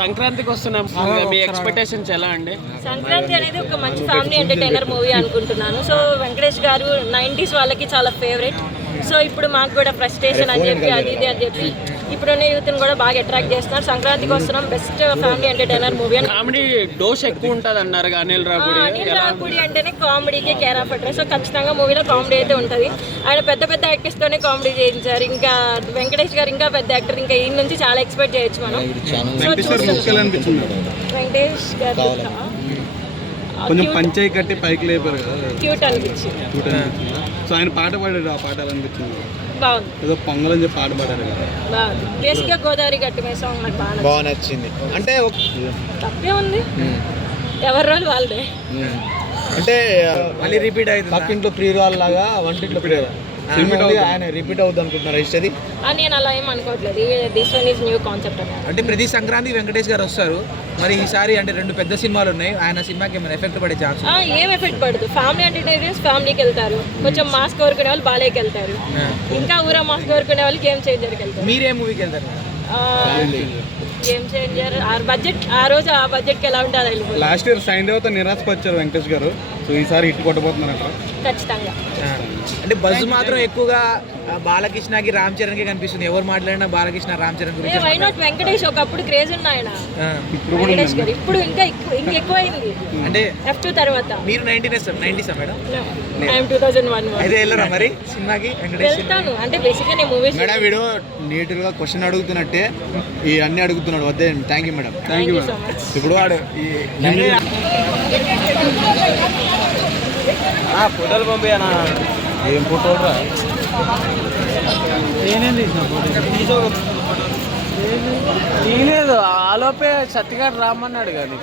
సంక్రాంతికి వస్తున్నాం, మీ ఎక్స్పెక్టేషన్స్ ఎలా అండి? సంక్రాంతి అనేది ఒక మంచి ఫ్యామిలీ ఎంటర్టైనర్ మూవీ అనుకుంటున్నాను. సో వెంకటేష్ గారు 90s వాళ్ళకి చాలా ఫేవరెట్. సో ఇప్పుడు మాకు కూడా ఫ్రస్ట్రేషన్ అని చెప్పి అది ఇది అని చెప్పి ఇప్పుడున్న యూత్ని కూడా బాగా అట్రాక్ట్ చేస్తున్నారు. సంక్రాంతికి వస్తున్నాం, బెస్ట్ ఫ్యామిలీ ఎంటర్టైనర్ మూవీ అని. కామెడీ డోస్ ఎక్కువ ఉంటుంది అన్నారు. అనిల్ రావుపూడి అంటేనే కామెడీకి కేర్ ఆఫ్ అడ్రస్. సో ఖచ్చితంగా మూవీలో కామెడీ అయితే ఉంటుంది. ఆయన పెద్ద పెద్ద యాక్టర్స్తోనే కామెడీ చేయించారు. ఇంకా వెంకటేష్ గారు ఇంకా పెద్ద యాక్టర్, ఇంకా ఈ నుంచి చాలా ఎక్స్పెక్ట్ చేయొచ్చు మనం. సో వెంకటేష్ గారు కొంచెం పంచాయి కట్టి పైకి లేపారు కదా, క్యూట్ అనిపించింది. సో ఆయన పాట పాడాడు, ఆ పాట అనిపించింది బాగుంది. ఏదో పొంగల్ అని చెప్పి పాట పాడారు కదా, బాగుంది. బేసిక్గా గోదావరి గట్టి మీద సాంగ్ నాకు బాగా నచ్చింది. అంటే తప్పే ఉంది, ఎవరి రోజు వాళ్ళదే. అంటే మళ్ళీ రిపీట్ అయింది. పక్కింట్లో ప్రియురాలు లాగా వంటింట్లో ఆయన రిపీట్ అవుతుంది అనుకుంటున్నారు ఇష్టది నేను అలా ఏం అనుకోవట్లేదు. This one is new concept అని. అంటే ప్రతి సంక్రాంతి వెంకటేష్ గారు వస్తారు. మరి ఈసారి అంటే 2 పెద్ద సినిమాలు ఉన్నాయి, ఆయన సినిమాకి ఏమైనా ఎఫెక్ట్ పడే ఛాన్స్? ఏం ఎఫెక్ట్ పడదు. ఫ్యామిలీ ఎంటర్టైనర్స్ ఫ్యామిలీకి వెళ్తారు, కొంచెం మాస్ కోరుకునే వాళ్ళు బాలేకి వెళ్తారు, ఇంకా ఊరా మాస్ కోరుకునే వాళ్ళు గేమ్ చేంజర్కి వెళ్తారు. మీరే మూవీకి వెళ్తారు? గేమ్ చేంజర్ బడ్జెట్ ఆ రోజు ఆ బడ్జెట్కి ఎలా ఉంటుంది వెళ్ళిపోతుంది. లాస్ట్ ఇయర్ సైన్ దేవత నిరాశపరిచారు వెంకటేష్ గారు. సో ఈసారి హిట్ కొట్టబోతున్నారంట ఖచ్చితంగా. అంటే బజ్ మాత్రం ఎక్కువగా బాలకృష్ణకి రామ్ చరణ్కి కనిపిస్తుంది. ఎవరు మాట్లాడినా బాలకృష్ణ రామ్ చరణ్ గురించి. Why not Venkatesh? ఒకప్పుడు క్రేజ్ ఉన్న ఆయన వెంకటేష్ గారు, ఇప్పుడు ఇంకా ఎక్కువ అయింది. అంటే F2 తర్వాత. మీరు 90s మేడం? ఐఎమ్ 2001. అయితే వెళ్ళరా మరి సినిమాకి? వెళ్తాను. అంటే బేసిక్గా నేను మూవీస్ మేడం వీడు నీట్గా క్వశ్చన్ అడుగుతున్నట్టే ఈ అన్ని అడుగుతున్నాడు. వద్దే. Thank you madam. Thank you so much. ఇప్పుడు వాడు ఫోటోలు పంపినా? ఏం ఫోటోలు రా, లేదు ఆలోపే సత్యగారు రామన్నాడు కానీ